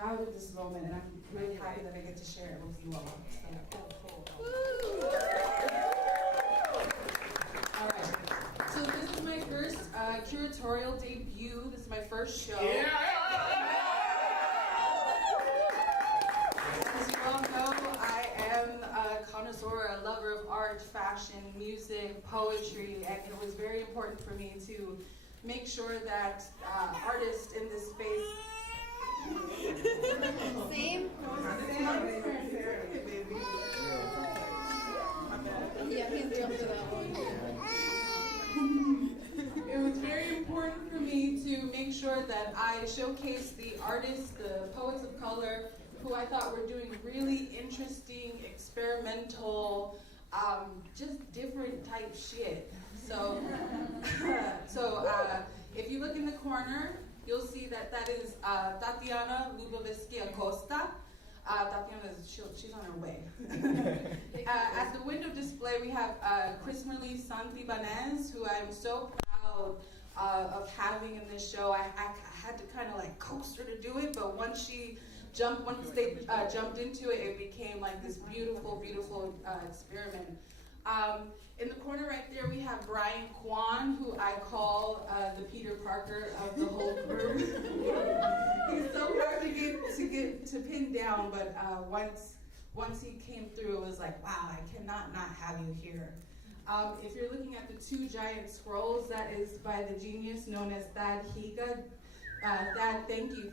proud of this moment, and I'm really happy that I get to share it with you all. All right. So this is my first curatorial debut. This is my first show. Yeah. As you all know, I am a connoisseur, a lover of art, fashion, music, poetry, and it was very important for me to make sure that artists in this space. Same. Yeah, he's jumped to that one. It was very important for me to make sure that I showcased the artists, the poets of color, who I thought were doing really interesting, experimental, just different type shit. So, if you look in the corner, you'll see that is Tatiana Luboviski-Acosta. Tatiana, she's on her way. At the window display, we have Crismerly Santibañez, who I'm so proud of having in this show. I had to kind of like coax her to do it, but once they jumped into it, it became like this beautiful, beautiful experiment. In the corner right there, we have Kwon, who I call the Peter Parker of the whole group. He's so hard to pin down, but once he came through, it was like, wow, I cannot not have you here. If you're looking at the two giant scrolls, that is by the genius known as Higa. Thad, thank you.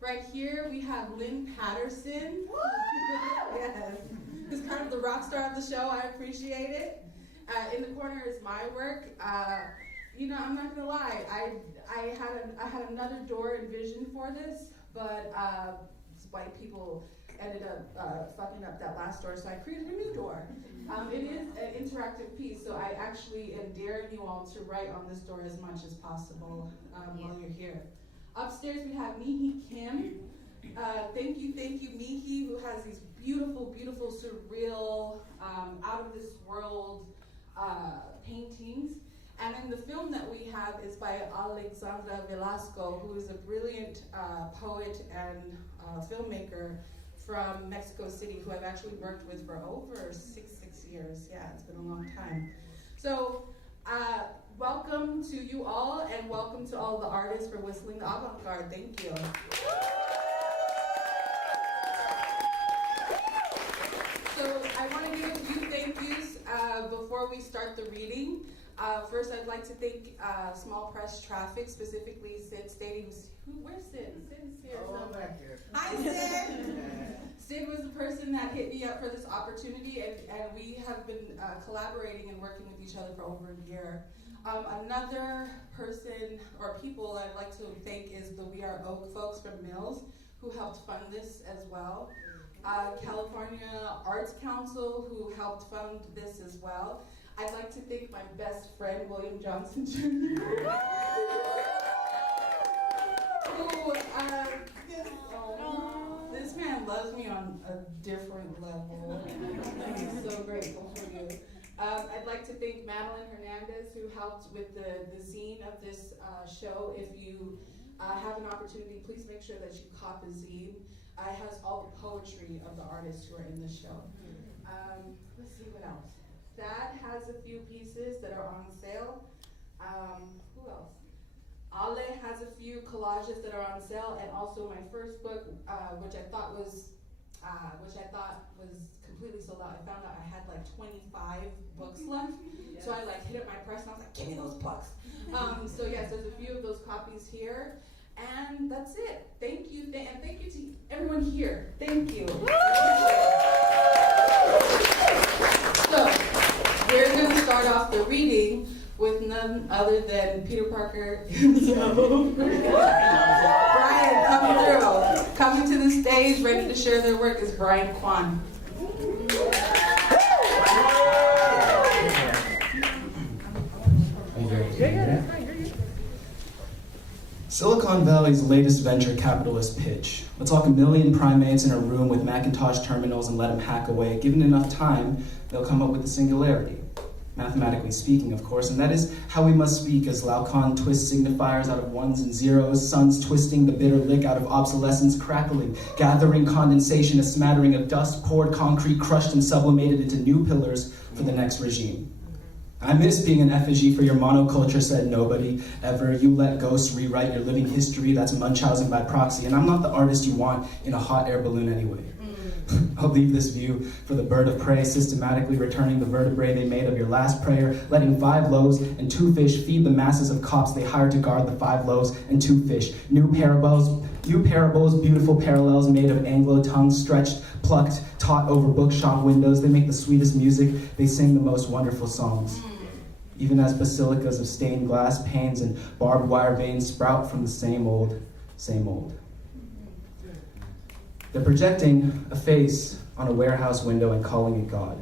Right here, we have Lyn Patterson. Yes. Who's kind of the rock star of the show. I appreciate it. In the corner is my work. I'm not gonna lie. I had another door envisioned for this, but white people ended up fucking up that last door, so I created a new door. It is an interactive piece, so I actually am daring you all to write on this door as much as possible while you're here. Upstairs we have Mihee Kim. Thank you, Mihee, who has these beautiful, beautiful, surreal, out-of-this-world paintings. And then the film that we have is by Alexandra Velasco, who is a brilliant poet and filmmaker from Mexico City, who I've actually worked with for over six years. Yeah, it's been a long time. So, welcome to you all, and welcome to all the artists for Whistling the Avant-Garde. Thank you. So I want to give a few thank yous before we start the reading. First, I'd like to thank Small Press Traffic, specifically Sid stating, where's Sid? Sid's here. Oh, back here. Hi, Sid. Sid was the person that hit me up for this opportunity, and we have been collaborating and working with each other for over a year. Another person or people I'd like to thank is the We Are Oak folks from Mills, who helped fund this as well. California Arts Council, who helped fund this as well. I'd like to thank my best friend, William Johnson Jr. This man loves me on a different level. I'm so grateful for you. I'd like to thank Madeline Hernandez, who helped with the zine of this show. If you have an opportunity, please make sure that you cop a zine. It has all the poetry of the artists who are in the show. Let's see what else. That has a few pieces that are on sale. Who else? Ale has a few collages that are on sale, and also my first book, which I thought was completely sold out. I found out I had like 25 books left, so I like hit up my press and I was like, give me those books. So yes, there's a few of those copies here. And that's it. Thank you, and thank you to everyone here. Thank you. So, we're going to start off the reading with none other than Peter Parker himself. Brian, coming through. Coming to the stage, ready to share their work is Brian Kwon. Silicon Valley's latest venture capitalist pitch. Let's lock 1 million primates in a room with Macintosh terminals and let them hack away. Given enough time, they'll come up with the singularity. mathematically speaking, of course, and that is how we must speak as Laocoon twists signifiers out of ones and zeros, suns twisting the bitter lick out of obsolescence, crackling, gathering condensation, a smattering of dust, poured concrete, crushed and sublimated into new pillars for the next regime. I miss being an effigy for your monoculture, said nobody, ever. You let ghosts rewrite your living history, that's Munchausen by proxy, and I'm not the artist you want in a hot air balloon anyway. I'll leave this view for the bird of prey, systematically returning the vertebrae they made of your last prayer, letting 5 loaves and 2 fish feed the masses of cops they hired to guard the 5 loaves and 2 fish. New parables, beautiful parallels made of Anglo tongues, stretched, plucked, taught over bookshop windows. They make the sweetest music, they sing the most wonderful songs. Even as basilicas of stained glass panes and barbed wire veins sprout from the same old. They're projecting a face on a warehouse window and calling it God.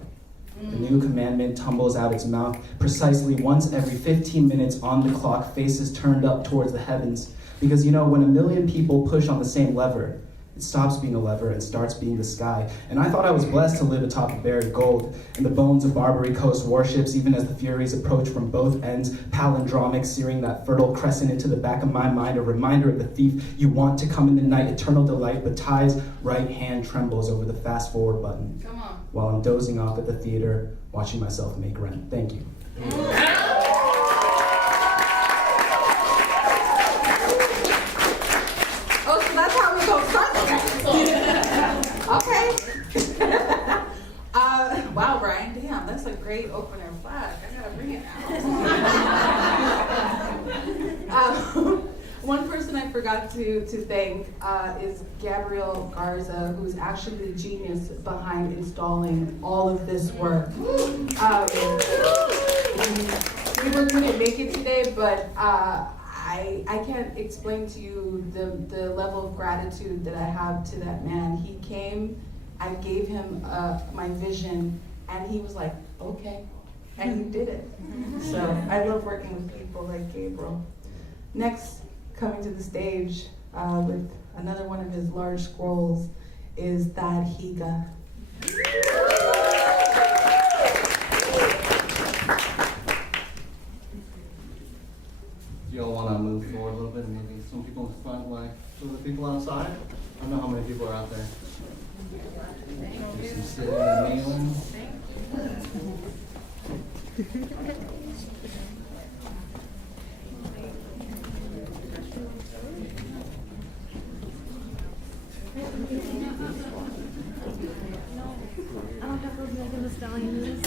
The new commandment tumbles out its mouth precisely once every 15 minutes on the clock, faces turned up towards the heavens. Because when 1 million people push on the same lever, it stops being a lever and starts being the sky. And I thought I was blessed to live atop of buried gold and the bones of Barbary Coast warships, even as the Furies approach from both ends, palindromic, searing that fertile crescent into the back of my mind, a reminder of the thief you want to come in the night, eternal delight, but Ty's right hand trembles over the fast forward button. Come on. While I'm dozing off at the theater, watching myself make rent. Thank you. Oh, so that's how we go start. Okay. Wow, Brian, damn, that's a great opener flag. I gotta bring it now. One person I forgot to thank is Gabrielle Garza, who's actually the genius behind installing all of this work. We couldn't make it today, but I can't explain to you the level of gratitude that I have to that man. He came, I gave him my vision, and he was like, okay, and he did it. So I love working with people like Gabriel. Next, coming to the stage with another one of his large scrolls is that Higa. Y'all want to move forward a little bit? Maybe some people in the front, like some of the people outside? I don't know how many people are out there. There's some sitting and kneeling. I don't have those Megan Thee Stallions.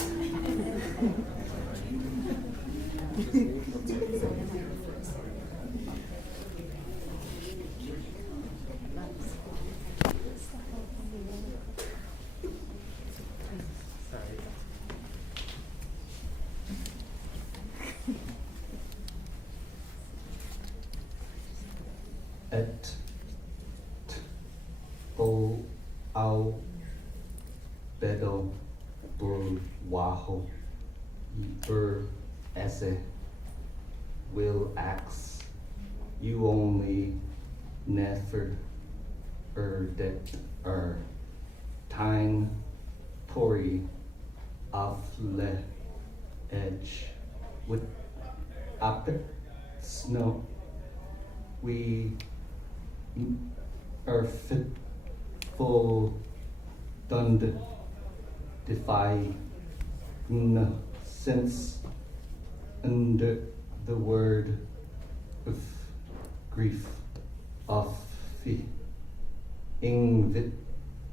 Et o au bedo bur waho esse will ax you only neford det time tori of le edge with up snow we are fitful dund defy sense under the word of grief of fee invit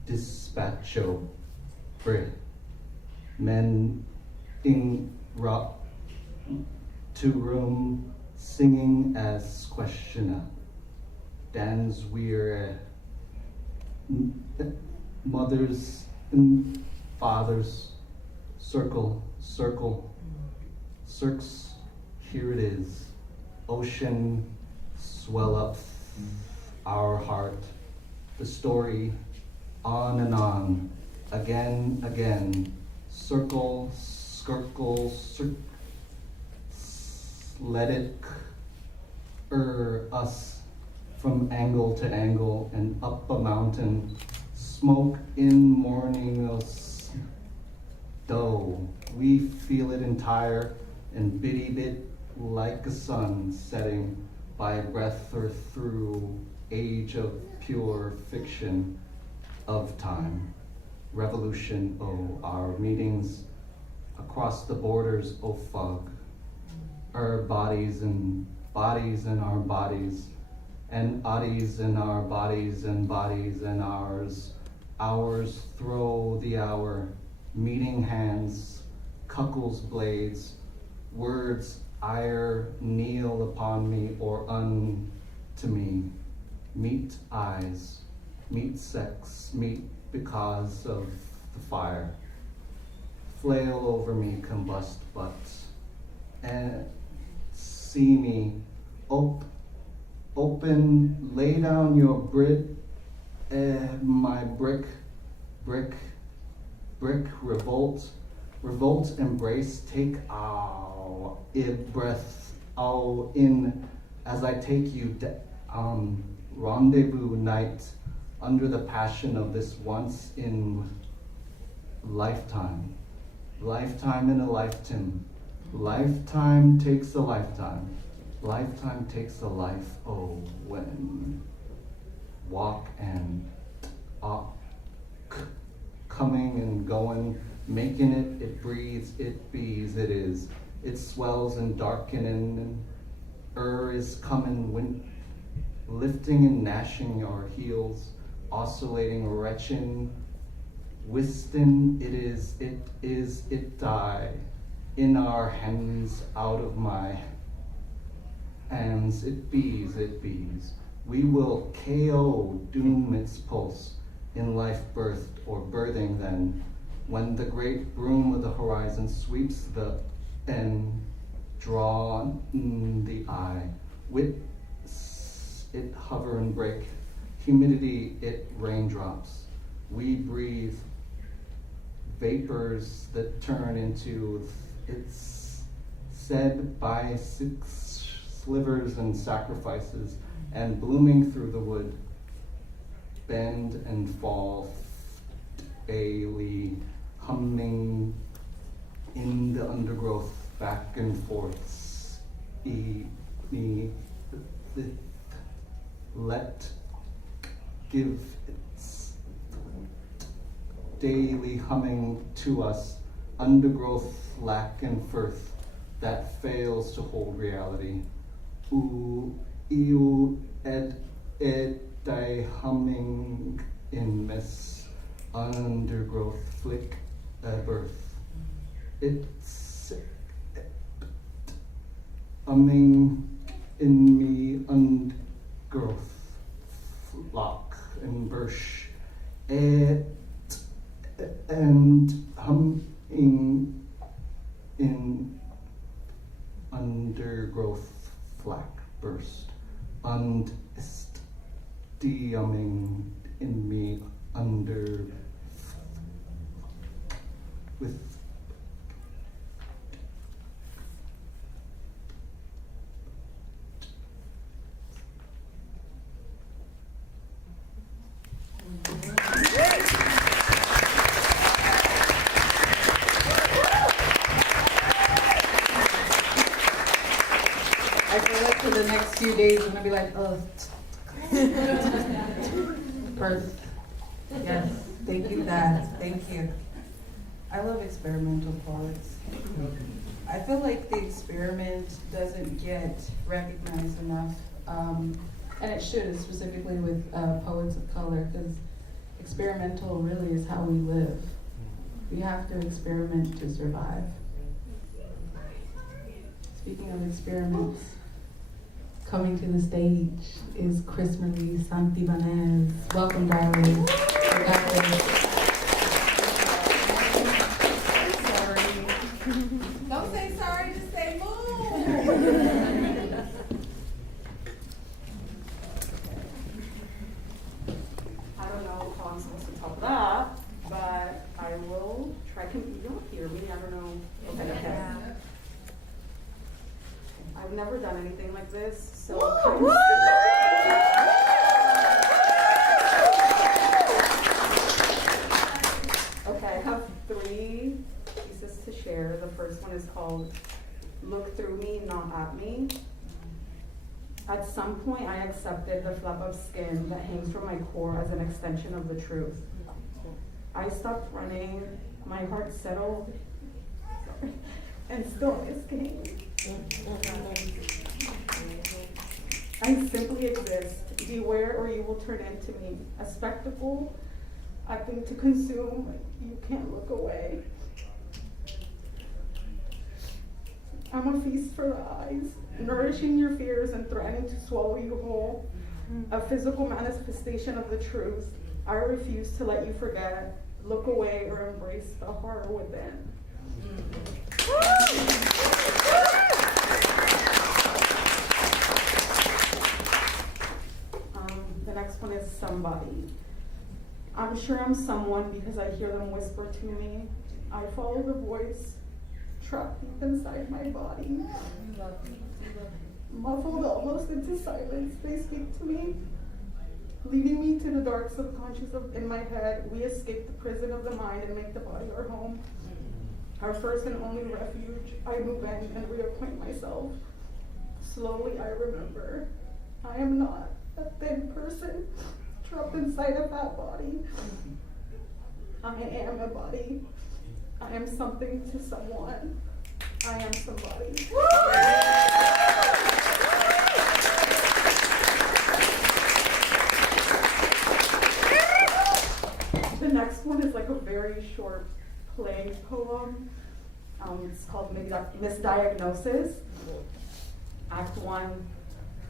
dispatcho bre men in rock to room singing as questioner dance we're mothers and fathers circle circs here it is ocean swell up our heart the story on and on again circle let it us from angle to angle and up a mountain, smoke in morning of dough, We feel it entire and bitty bit like a sun setting by breath or through age of pure fiction of time. Revolution, oh, our meetings across the borders, oh fug. Our bodies and our bodies, and oddies and our bodies and ours. Hours throw the hour, meeting hands, cuckles blades, words ire kneel upon me or unto me. Meet eyes, meet sex, meet because of the fire. Flail over me, combust but, and see me, open, lay down your my brick, revolt, embrace, take breath, in, as I take you, rendezvous night, under the passion of this once in lifetime in a lifetime. Lifetime takes a lifetime takes a life, oh, when walk and coming and going, making it, it breathes, it bees, it is, it swells and darkening, and is coming, lifting and gnashing our heels, oscillating, retching, wisdom, it is, it die, in our hands, out of my hands, it bees, we will KO doom its pulse, in life birthed or birthing then, when the great broom of the horizon sweeps the end, draw the eye, wit it hover and break, humidity it raindrops, we breathe vapors that turn into, it's said by 6 slivers and sacrifices, and blooming through the wood, bend and fall, daily humming in the undergrowth, back and forth, let give its daily humming to us, undergrowth, lack and firth, that fails to hold reality. Die humming in miss, undergrowth, flick, birth. It's humming in me, undergrowth, flock and bursh, and humming in undergrowth, flack, burst, und ist humming in me under with I feel like for the next few days I'm gonna be like, oh, birth. Yes, thank you, Dad. Thank you. I love experimental poets. I feel like the experiment doesn't get recognized enough, and it should, specifically with poets of color, because experimental really is how we live. We have to experiment to survive. Speaking of experiments, coming to the stage is Crismerly, Santibañez. Welcome, darling. Sorry. Don't say sorry, just say move. I don't know how I'm supposed to top that, but I will try. Can you don't hear me? I don't know. Okay. I've never done anything like this, so I'm kind of Okay, I have 3 pieces to share. one is called Look Through Me, Not At Me. At some point, I accepted the flap of skin that hangs from my core as an extension of the truth. I stopped running, my heart settled, and stillness came. I simply exist. Beware or you will turn into me. A spectacle, a thing to consume. You can't look away. I'm a feast for the eyes, nourishing your fears and threatening to swallow you whole. A physical manifestation of the truth. I refuse to let you forget, look away, or embrace the horror within. The next one is Somebody. I'm sure I'm someone because I hear them whisper to me. I follow the voice trapped deep inside my body. Muffled almost into silence, they speak to me, leading me to the dark subconscious in my head. We escape the prison of the mind and make the body our home. Our first and only refuge. I move in and reacquaint myself. Slowly I remember, I am not a thin person trapped inside of that body. I am a body. I am something to someone. I am somebody. The next one is like a very short play poem. It's called Misdiagnosis. Act 1,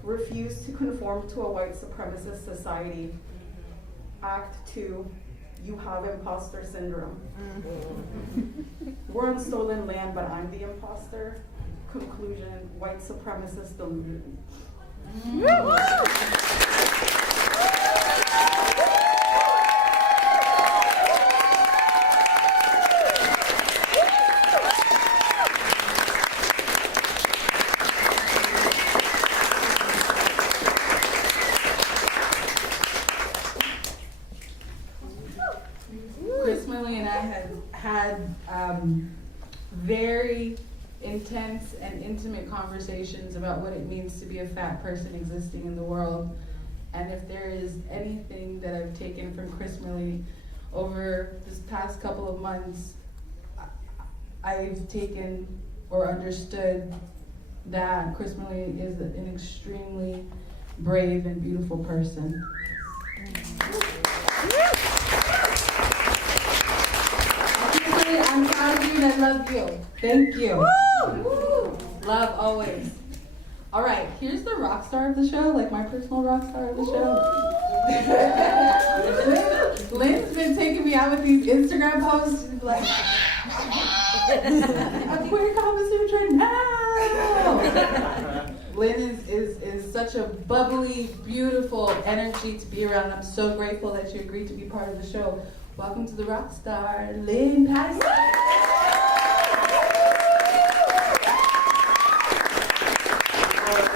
refuse to conform to a white supremacist society. Act 2, you have imposter syndrome. We're on stolen land, but I'm the imposter. Conclusion, white supremacist delusion. Crismerly and I had very intense and intimate conversations about what it means to be a fat person existing in the world. And if there is anything that I've taken from Crismerly over this past couple of months, I've taken or understood that Crismerly is an extremely brave and beautiful person. I'm proud of you and I love you. Thank you. Woo! Love always. All right, here's the rock star of the show, like my personal rock star of the show. Lyn's been taking me out with these Instagram posts, like, a queer Kama Sutra now. Lyn is such a bubbly, beautiful energy to be around. I'm so grateful that you agreed to be part of the show. Welcome to the rock star, Lyn Patterson.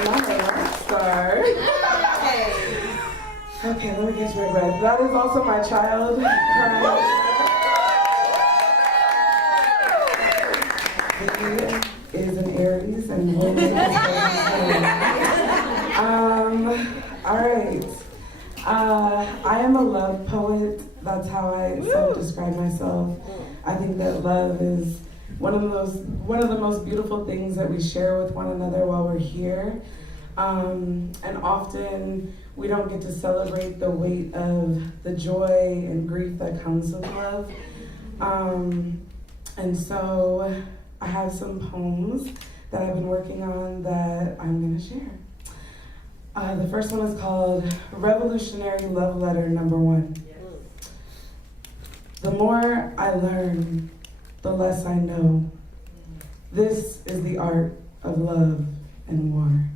Not a rock star. Okay, let me get my breath. That is also my child. He is an Aries and Lyn is all right. I am a love poet. That's how I self-describe myself. I think that love is one of the most beautiful things that we share with one another while we're here. And often we don't get to celebrate the weight of the joy and grief that comes with love. And so I have some poems that I've been working on that I'm gonna share. The first one is called Revolutionary Love Letter Number 1. The more I learn, the less I know. This is the art of love and war.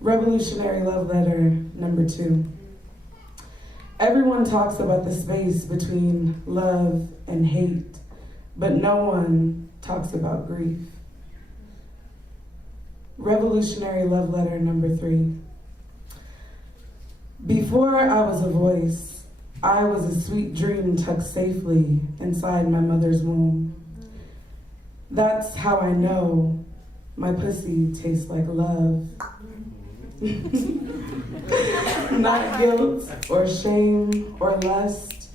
Revolutionary Love Letter Number 2. Everyone talks about the space between love and hate, but no one talks about grief. Revolutionary Love Letter Number 3. Before I was a voice, I was a sweet dream tucked safely inside my mother's womb. That's how I know my pussy tastes like love. Not guilt or shame or lust.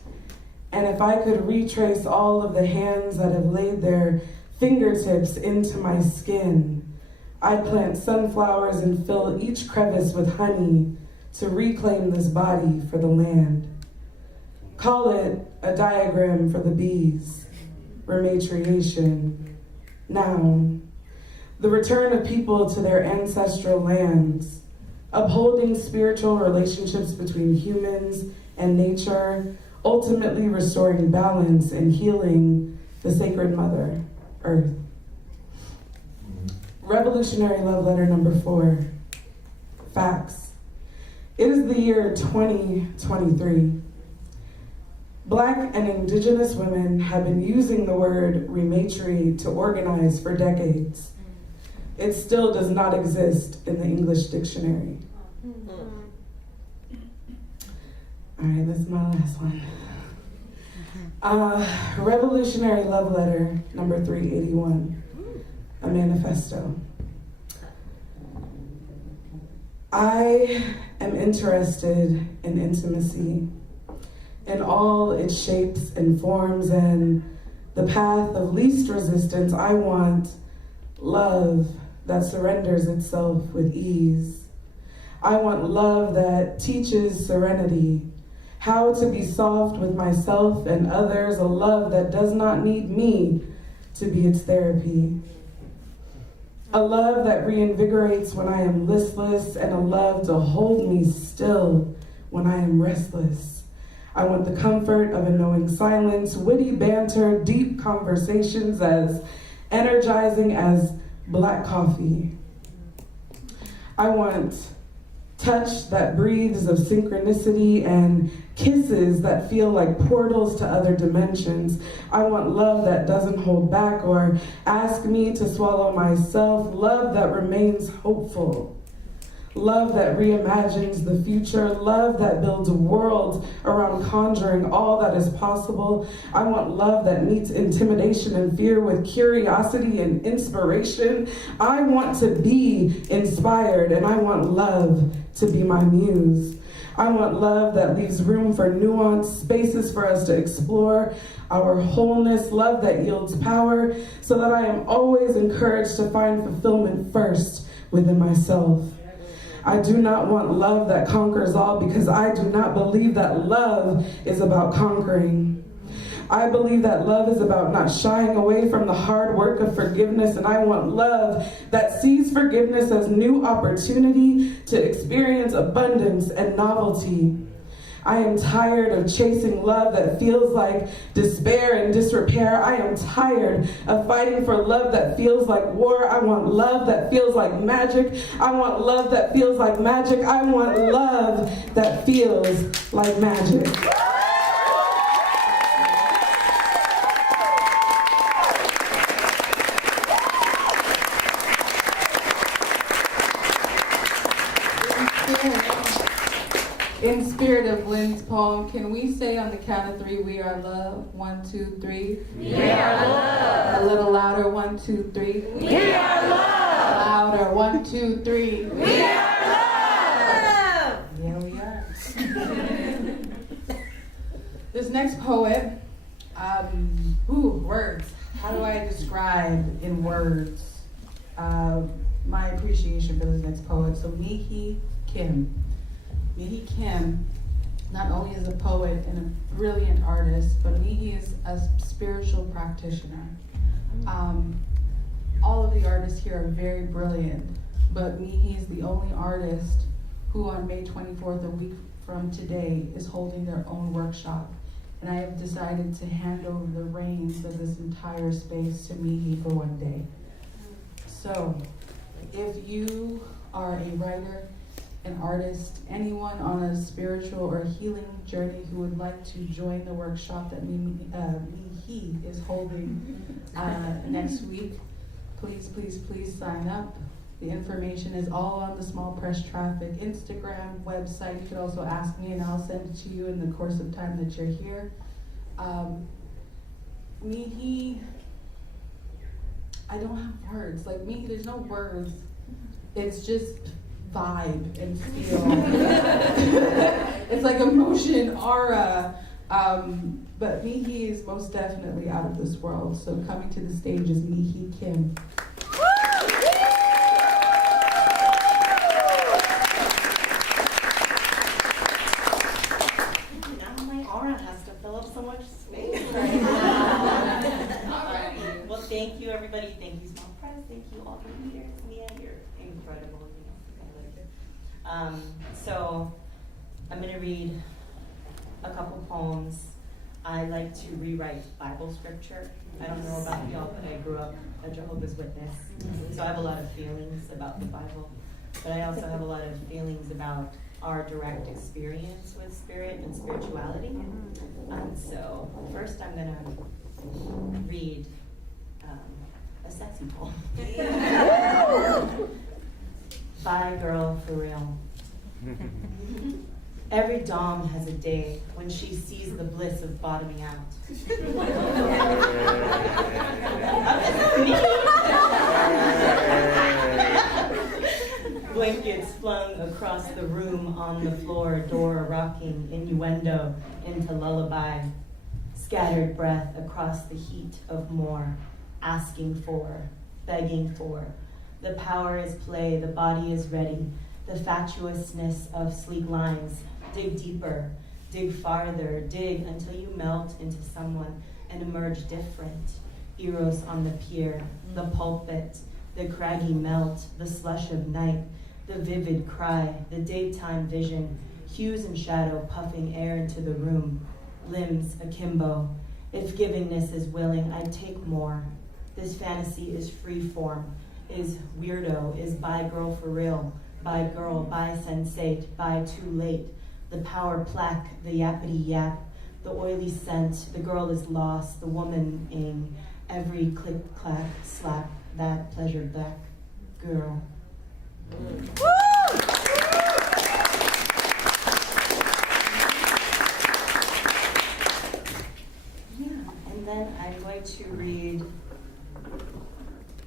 And if I could retrace all of the hands that have laid their fingertips into my skin, I'd plant sunflowers and fill each crevice with honey to reclaim this body for the land. Call it a diagram for the bees, rematriation, noun. The return of people to their ancestral lands, upholding spiritual relationships between humans and nature, ultimately restoring balance and healing the sacred mother, Earth. Revolutionary love letter number 4, facts. It is the year 2023. Black and indigenous women have been using the word rematriate to organize for decades. It still does not exist in the English dictionary. All right, this is my last one. Revolutionary love letter number 381, a manifesto. I am interested in intimacy in all its shapes and forms, and the path of least resistance. I want love that surrenders itself with ease. I want love that teaches serenity, how to be soft with myself and others, a love that does not need me to be its therapy. A love that reinvigorates when I am listless, and a love to hold me still when I am restless. I want the comfort of a knowing silence, witty banter, deep conversations as energizing as black coffee. I want touch that breathes of synchronicity and kisses that feel like portals to other dimensions. I want love that doesn't hold back or ask me to swallow myself. Love that remains hopeful. Love that reimagines the future. Love that builds a world around conjuring all that is possible. I want love that meets intimidation and fear with curiosity and inspiration. I want to be inspired, and I want love to be my muse. I want love that leaves room for nuance, spaces for us to explore our wholeness, love that yields power, so that I am always encouraged to find fulfillment first within myself. I do not want love that conquers all, because I do not believe that love is about conquering. I believe that love is about not shying away from the hard work of forgiveness, and I want love that sees forgiveness as new opportunity to experience abundance and novelty. I am tired of chasing love that feels like despair and disrepair. I am tired of fighting for love that feels like war. I want love that feels like magic. I want love that feels like magic. I want love that feels like magic. In spirit of Lyn's poem, can we say on the count of 3, we are love? 1, 2, 3. We are love. A little louder, 1, 2, 3. We are love. Louder, 1, 2, 3. We are love. Yeah, we are. This next poet, words. How do I describe in words my appreciation for this next poet? So Mihee Kim. Mihee Kim not only is a poet and a brilliant artist, but Mihee is a spiritual practitioner. All of the artists here are very brilliant, but Mihee is the only artist who on May 24th, a week from today, is holding their own workshop. And I have decided to hand over the reins of this entire space to Mihee for one day. So, if you are a writer, an artist, anyone on a spiritual or healing journey who would like to join the workshop that Mihee is holding next week, please, please, please sign up. The information is all on the Small Press Traffic Instagram website. You can also ask me and I'll send it to you in the course of time that you're here. Mihee I don't have words. Like me, there's no words. It's just vibe and feel. It's like emotion, aura. But Mihee is most definitely out of this world. So coming to the stage is Mihee Kim. Now my aura has to fill up so much space right now. Well, thank you, everybody. Thank you, Small Press. Thank you, all the leaders. Mia, you're incredible. So I'm going to read a couple poems. I like to rewrite Bible scripture. I don't know about y'all, but I grew up a Jehovah's Witness. So I have a lot of feelings about the Bible. But I also have a lot of feelings about our direct experience with spirit and spirituality. So first I'm going to read a sexy poem. Bye, girl, for real. Every dom has a day when she sees the bliss of bottoming out. Blankets flung across the room, on the floor, door rocking, innuendo into lullaby. Scattered breath across the heat of more, asking for, begging for. The power is play, the body is ready. The fatuousness of sleek lines. Dig deeper, dig farther, dig until you melt into someone and emerge different. Eros on the pier, the pulpit, the craggy melt, the slush of night, the vivid cry, the daytime vision, hues and shadow puffing air into the room, limbs akimbo. If givingness is willing, I take more. This fantasy is free form, is weirdo, is by girl for real, by girl, by sensate, by too late. The power plaque, the yappity yap, the oily scent, the girl is lost, the woman in every click, clack, slap, that pleasure back, girl. Yeah, and then I'm going to read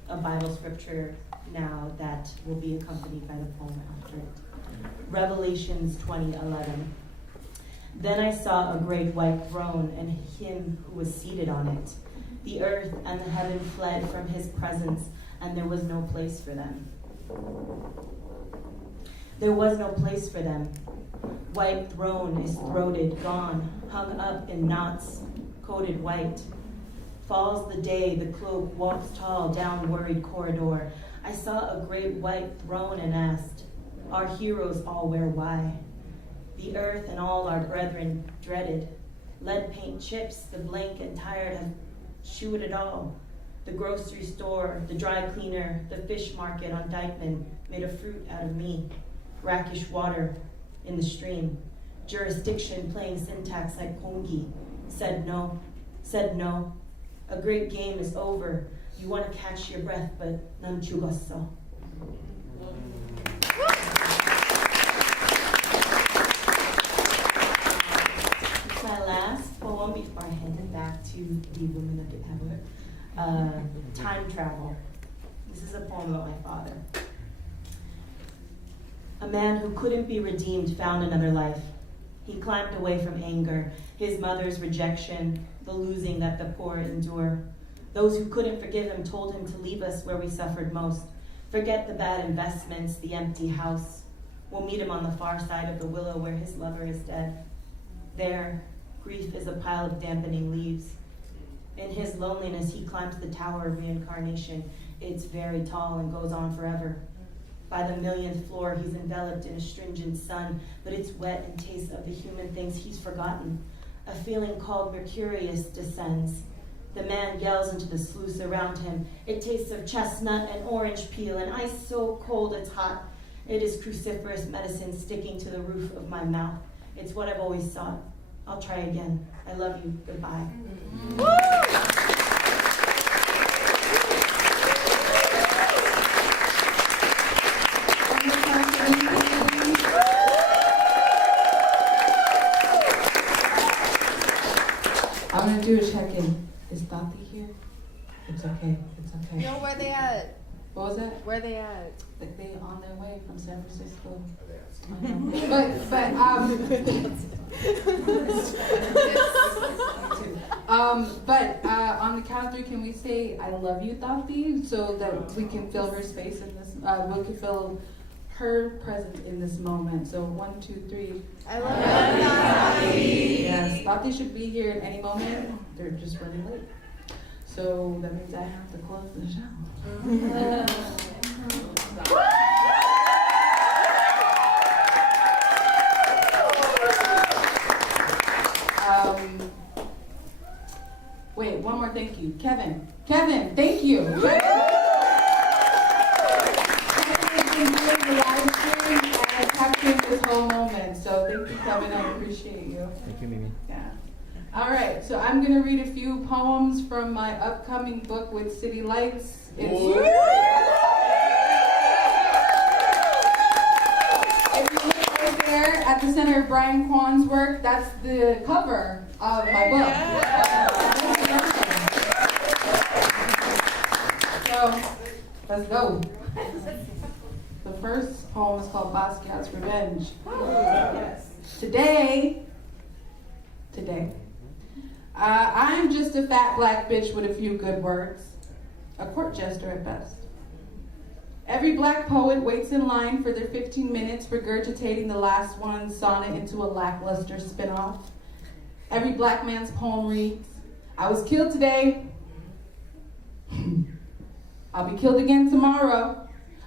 a Bible scripture now that will be accompanied by the poem after it. Revelations 20:11. Then I saw a great white throne and him who was seated on it. The earth and the heaven fled from his presence, and there was no place for them. There was no place for them. White throne is throated, gone, hung up in knots, coated white. Falls the day, the cloak walks tall down worried corridor. I saw a great white throne and asked, our heroes all wear why? The earth and all our brethren dreaded. Lead paint chips, the blank and tired have chewed it all. The grocery store, the dry cleaner, the fish market on Dykeman made a fruit out of me. Brackish water in the stream. Jurisdiction playing syntax like Kongi. Said no, said no. A great game is over. You want to catch your breath, but none chugoso. My last poem before I hand it back to the women of the power. Time travel. This is a poem about my father. A man who couldn't be redeemed found another life. He climbed away from anger, his mother's rejection, the losing that the poor endure. Those who couldn't forgive him told him to leave us where we suffered most. Forget the bad investments, the empty house. We'll meet him on the far side of the willow where his lover is dead. There, grief is a pile of dampening leaves. In his loneliness, he climbs the tower of reincarnation. It's very tall and goes on forever. By the millionth floor, he's enveloped in a stringent sun, but it's wet and tastes of the human things he's forgotten. A feeling called Mercurius descends. The man yells into the sluice around him. It tastes of chestnut and orange peel, and ice so cold it's hot. It is cruciferous medicine sticking to the roof of my mouth. It's what I've always sought. I'll try again. I love you. Goodbye. I'm gonna do a check-in. Is Tati here? It's okay. It's okay. Yo, where they at? What was that? Where they at? Like they on their way from San Francisco. But on the count of three, can we say "I love you, Tati," so that we can feel her space in this? We can feel her presence in this moment. So 1, 2, 3. I love you, Tati. Yes, Tati should be here at any moment. They're just running late. So that means I have to close the show. Wait, one more thank you. Kevin, thank you. Kevin has been doing the live stream and capturing this whole moment. So thank you, Kevin. I appreciate you. Thank you, Mimi. Yeah. All right, so I'm going to read a few poems from my upcoming book with City Lights. If you look right there at the center of Brian Kwon's work, that's the cover of my book. So, let's go. The first poem is called Basquiat's Revenge. Today, I'm just a fat black bitch with a few good words, a court jester at best. Every black poet waits in line for their 15 minutes, regurgitating the last one's sonnet into a lackluster spinoff. Every black man's poem reads, I was killed today. I'll be killed again tomorrow.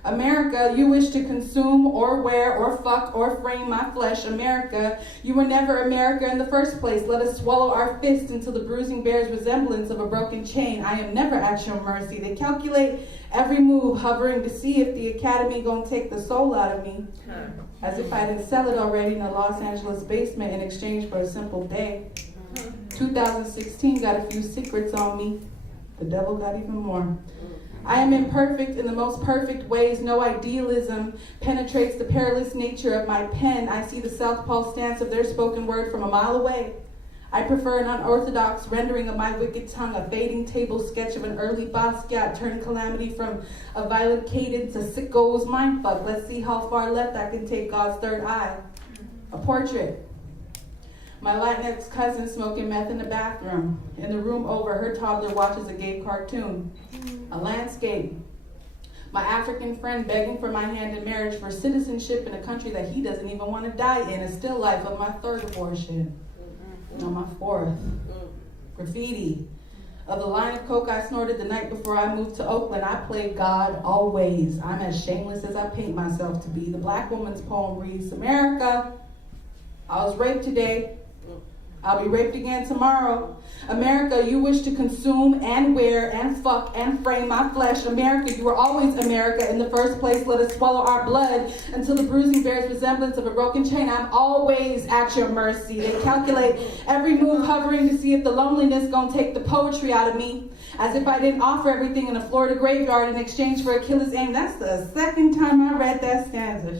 America, you wish to consume or wear or fuck or frame my flesh. America, you were never America in the first place. Let us swallow our fist until the bruising bears resemblance of a broken chain. I am never at your mercy. They calculate every move, hovering to see if the academy gonna take the soul out of me. As if I didn't sell it already in a Los Angeles basement in exchange for a simple day. 2016 got a few secrets on me. The devil got even more. I am imperfect in the most perfect ways. No idealism penetrates the perilous nature of my pen. I see the southpaw stance of their spoken word from a mile away. I prefer an unorthodox rendering of my wicked tongue, a fading table sketch of an early Basquiat turned calamity from a violent cadence, a sicko's mindfuck. Let's see how far left I can take God's third eye. A portrait. My Latinx cousin smoking meth in the bathroom. In the room over, her toddler watches a gay cartoon. A landscape. My African friend begging for my hand in marriage for citizenship in a country that he doesn't even want to die in. A still life of my third abortion. No, my fourth. Graffiti. Of the line of coke I snorted the night before I moved to Oakland, I played God always. I'm as shameless as I paint myself to be. The black woman's poem reads, America, I was raped today. I'll be raped again tomorrow. America, you wish to consume and wear and fuck and frame my flesh. America, you were always America in the first place. Let us swallow our blood until the bruising bears resemblance of a broken chain. I'm always at your mercy. They calculate every move, hovering to see if the loneliness gonna take the poetry out of me. As if I didn't offer everything in a Florida graveyard in exchange for a killer's aim. That's the second time I read that stanza.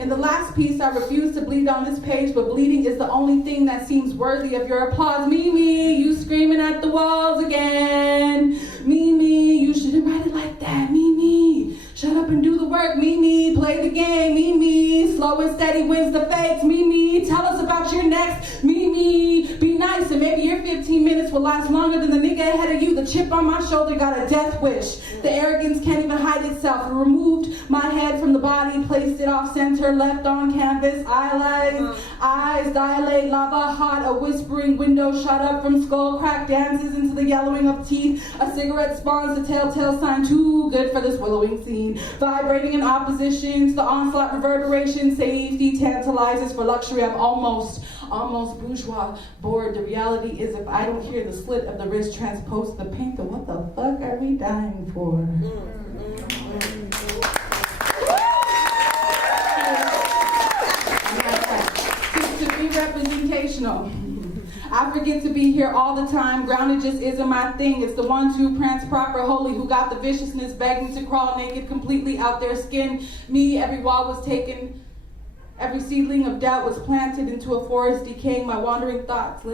In the last piece, I refuse to bleed on this page, but bleeding is the only thing that seems worthy of your applause. Mimi, you screaming at the walls again. Mimi, you shouldn't write it like that. Mimi, shut up and do the work. Mimi, play the game. Mimi, slow and steady wins the fakes. Mimi, tell us about your next. Mimi, be nice and maybe your 15 minutes will last longer than the nigga ahead of you. The chip on my shoulder got a death wish. The arrogance can't even hide itself. It removed my head from the body, placed it off center, left on canvas. Eyes dilate, lava hot, a whispering window shot up from skull crack, dances into the yellowing of teeth. A cigarette spawns the telltale sign, too good for this willowing scene. Vibrating in opposition to the onslaught reverberation, safety tantalizes for luxury. I'm almost bourgeois bored. The reality is if I don't hear the slit of the wrist transposed to the paint, then what the fuck are we dying for? To be representational. I forget to be here all the time. Grounded just isn't my thing. It's the ones who prance proper holy, who got the viciousness begging to crawl naked completely out their skin. Me, every wall was taken. Every seedling of doubt was planted into a forest decaying. My wandering thoughts.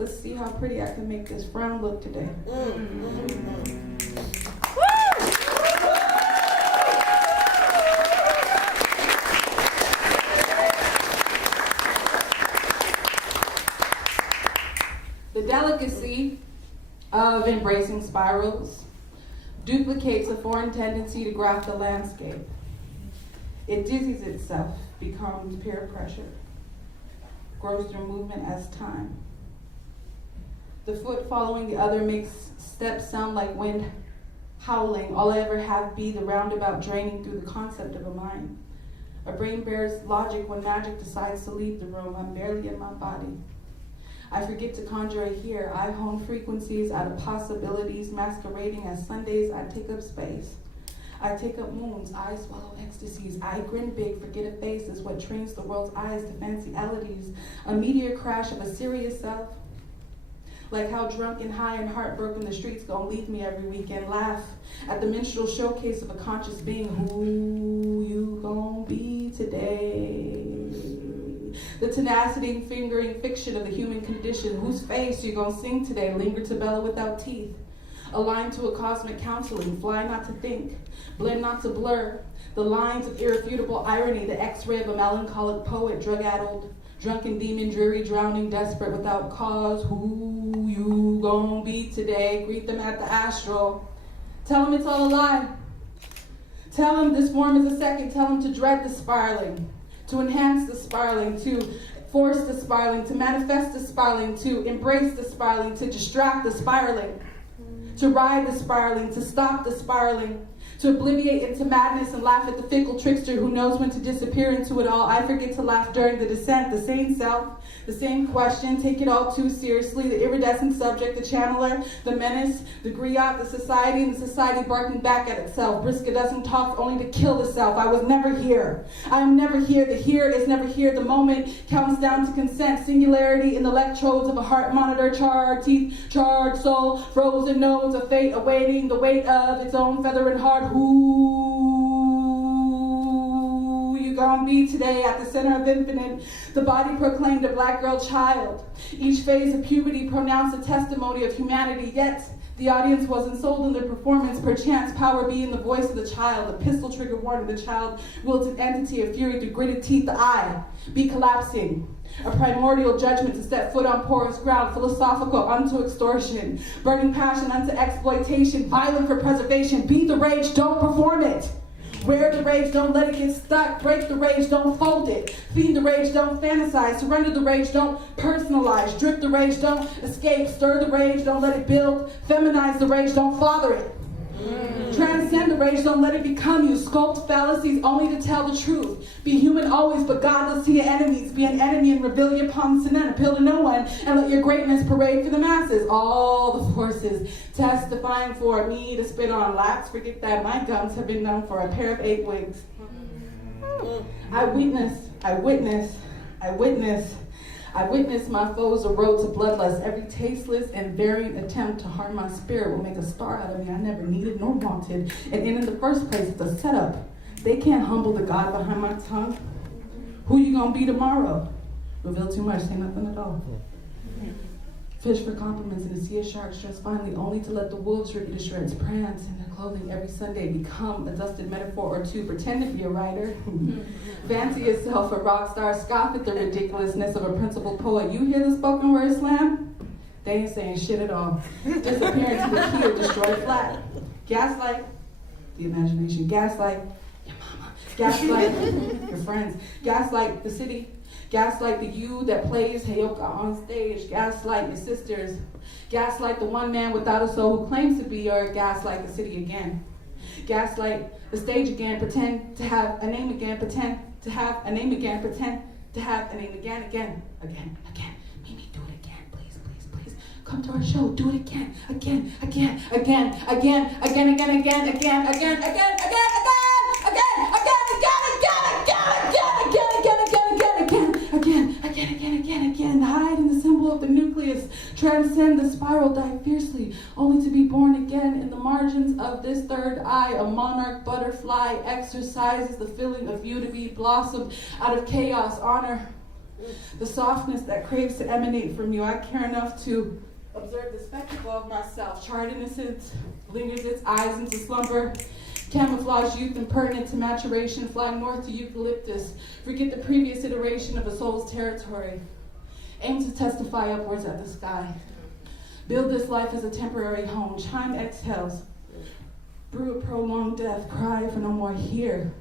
Let's see how pretty I can make this frown look today. The delicacy of embracing spirals duplicates a foreign tendency to graph the landscape. It dizzies itself, becomes peer pressure, grows through movement as time. The foot following the other makes steps sound like wind howling. All I ever have be the roundabout draining through the concept of a mind. A brain bears logic when magic decides to leave the room. I'm barely in my body. I forget to conjure a here. I hone frequencies out of possibilities, masquerading as Sundays. I take up space. I take up moons. I swallow ecstasies. I grin big, forget a face is what trains the world's eyes to fancialities. A meteor crash of a serious self. Like how drunk and high and heartbroken the streets gon' leave me every weekend. Laugh at the minstrel showcase of a conscious being. Who you gon' be today? The tenacity fingering fiction of the human condition. Whose face you gonna sing today? Linger to bellow without teeth. Aligned to a cosmic counseling. Fly not to think. Blend not to blur. The lines of irrefutable irony. The x-ray of a melancholic poet. Drug-addled. Drunken demon, dreary, drowning, desperate, without cause. Who you gonna be today? Greet them at the astral. Tell them it's all a lie. Tell them this form is a second. Tell them to dread the spiraling, to enhance the spiraling, to force the spiraling, to manifest the spiraling, to embrace the spiraling, to distract the spiraling, to ride the spiraling, to stop the spiraling, to obliviate into madness and laugh at the fickle trickster who knows when to disappear into it all. I forget to laugh during the descent, the same self, the same question, take it all too seriously, the iridescent subject, the channeler, the menace, the griot, the society, and the society barking back at itself. Briska doesn't talk only to kill the self. I was never here. I am never here. The here is never here. The moment counts down to consent, singularity in the electrodes of a heart monitor, charred teeth, charred soul, frozen nodes of fate awaiting the weight of its own feather and heart. Who you gonna be today at the center of infinite? The body proclaimed a black girl child. Each phase of puberty pronounced a testimony of humanity, yet the audience wasn't sold in their performance. Perchance power being the voice of the child, the pistol trigger warning the child wilted entity of fury through gritted teeth, the eye be collapsing. A primordial judgment to step foot on porous ground, philosophical unto extortion, burning passion unto exploitation, violent for preservation. Beat the rage, don't perform it. Wear the rage, don't let it get stuck. Break the rage, don't fold it. Feed the rage, don't fantasize. Surrender the rage, don't personalize. Drip the rage, don't escape. Stir the rage, don't let it build. Feminize the rage, don't father it. Transcend the rage, don't let it become you. Sculpt fallacies only to tell the truth. Be human always, but godless to your enemies. Be an enemy and reveal your palms to none. Appeal to no one, and let your greatness parade for the masses. All the forces testifying for me to spit on. Lax, forget that my gums have been known for a pair of 8 wigs. I witness my foes erode to bloodlust. Every tasteless and varying attempt to harm my spirit will make a star out of me I never needed nor wanted. And in the first place, it's a setup. They can't humble the God behind my tongue. Who you gonna be tomorrow? Reveal too much, say nothing at all. Fish for compliments in a sea of sharks, just finally only to let the wolves rip you to shreds. Prance in their clothing every Sunday, become a dusted metaphor or two, pretend to be a writer. Fancy yourself a rock star, scoff at the ridiculousness of a principled poet. You hear the spoken word slam? They ain't saying shit at all. Disappearing to the key or destroy flat. Gaslight the imagination. Gaslight your mama. Gaslight your friends. Gaslight the city. Gaslight the you that plays Heyoka on stage. Gaslight your sisters. Gaslight the one man without a soul who claims to be your. Gaslight the city again. Gaslight the stage again. Pretend to have a name again. Pretend to have a name again. Pretend to have a name again. Mimi, do it again. Please. Come to our show. Do it again. Again. Hide in the symbol of the nucleus. Transcend the spiral. Die fiercely, only to be born again in the margins of this third eye. A monarch butterfly exercises the feeling of you to be blossomed out of chaos. Honor The softness that craves to emanate from you. I care enough to observe the spectacle of myself. Charred innocence lingers its eyes into slumber. Camouflage youth impertinent to maturation. Flying north to eucalyptus. Forget the previous iteration of a soul's territory. Aim to testify upwards at the sky. Build this life as a temporary home. Chime exhales. Brew a prolonged death. Cry for no more here.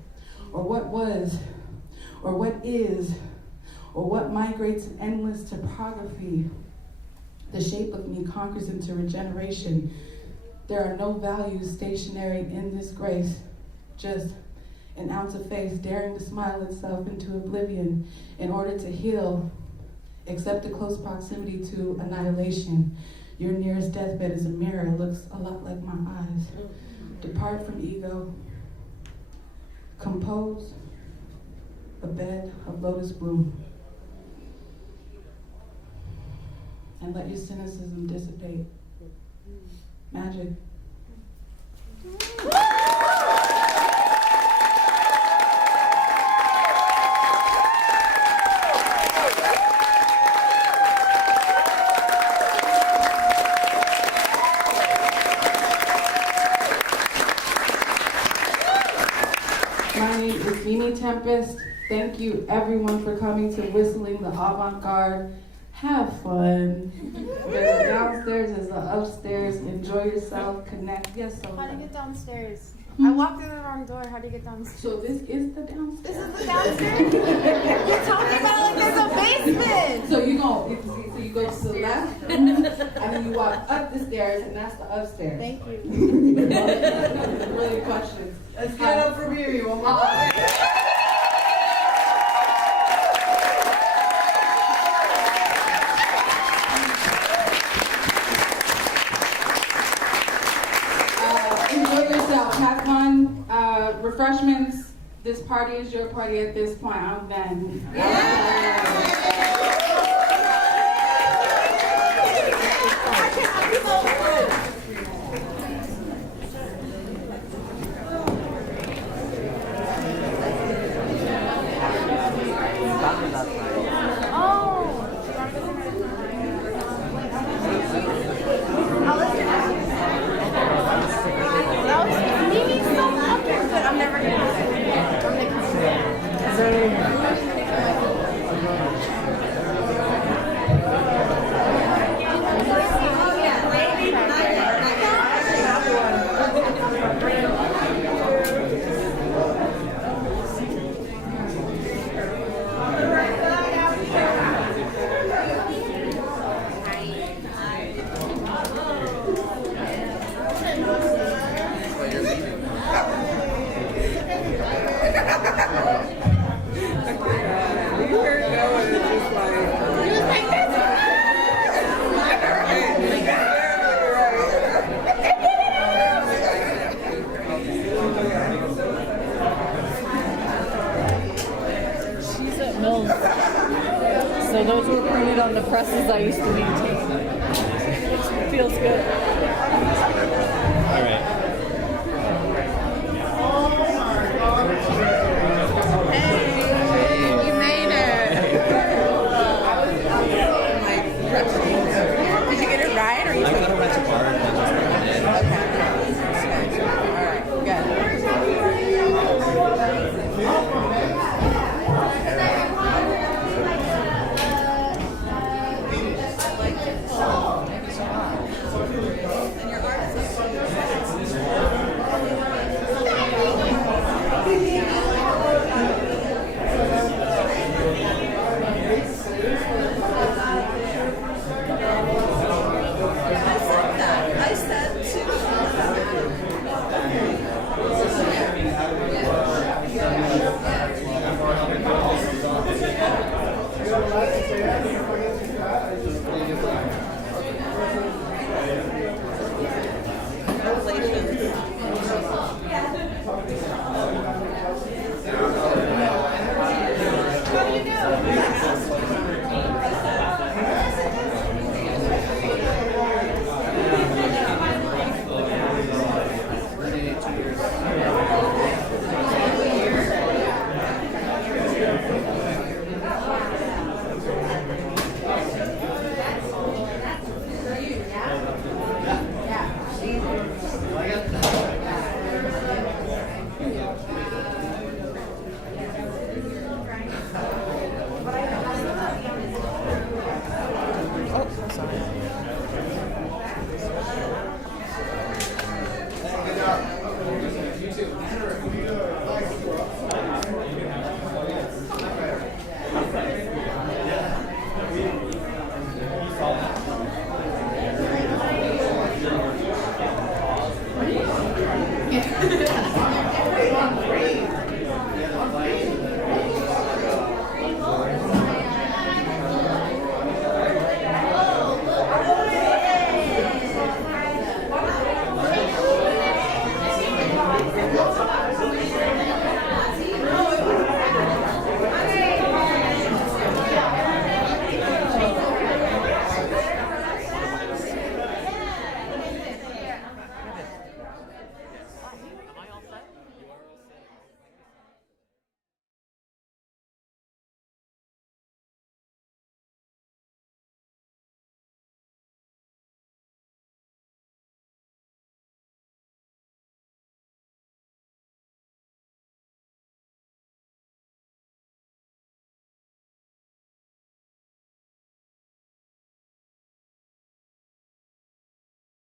Or what was. Or what is. Or what migrates in endless topography. The shape of me conquers into regeneration. There are no values stationary in this grace. Just an ounce of face daring to smile itself into oblivion in order to heal. Accept the close proximity to annihilation. Your nearest deathbed is a mirror. It looks a lot like my eyes. Depart from ego. Compose a bed of lotus bloom. And let your cynicism dissipate. Magic. My name is Mimi Tempestt. Thank you everyone for coming to Whistling the Avant-Garde. Have fun. There's a downstairs, there's a upstairs. Enjoy yourself, connect. Yes, so How do you get downstairs? I walked in the wrong door. How do you get downstairs? So this is the downstairs? This is the downstairs? You're talking about like there's a basement. So you go to the left, and then you walk up the stairs, and that's the upstairs. Thank you. Really questions. Let's get it up for Mimi one more time. Enjoy yourself. Have fun. Refreshments. This party is your party at this point. I'm Ben. So those were printed on the presses I used to maintain. Which feels good. All right.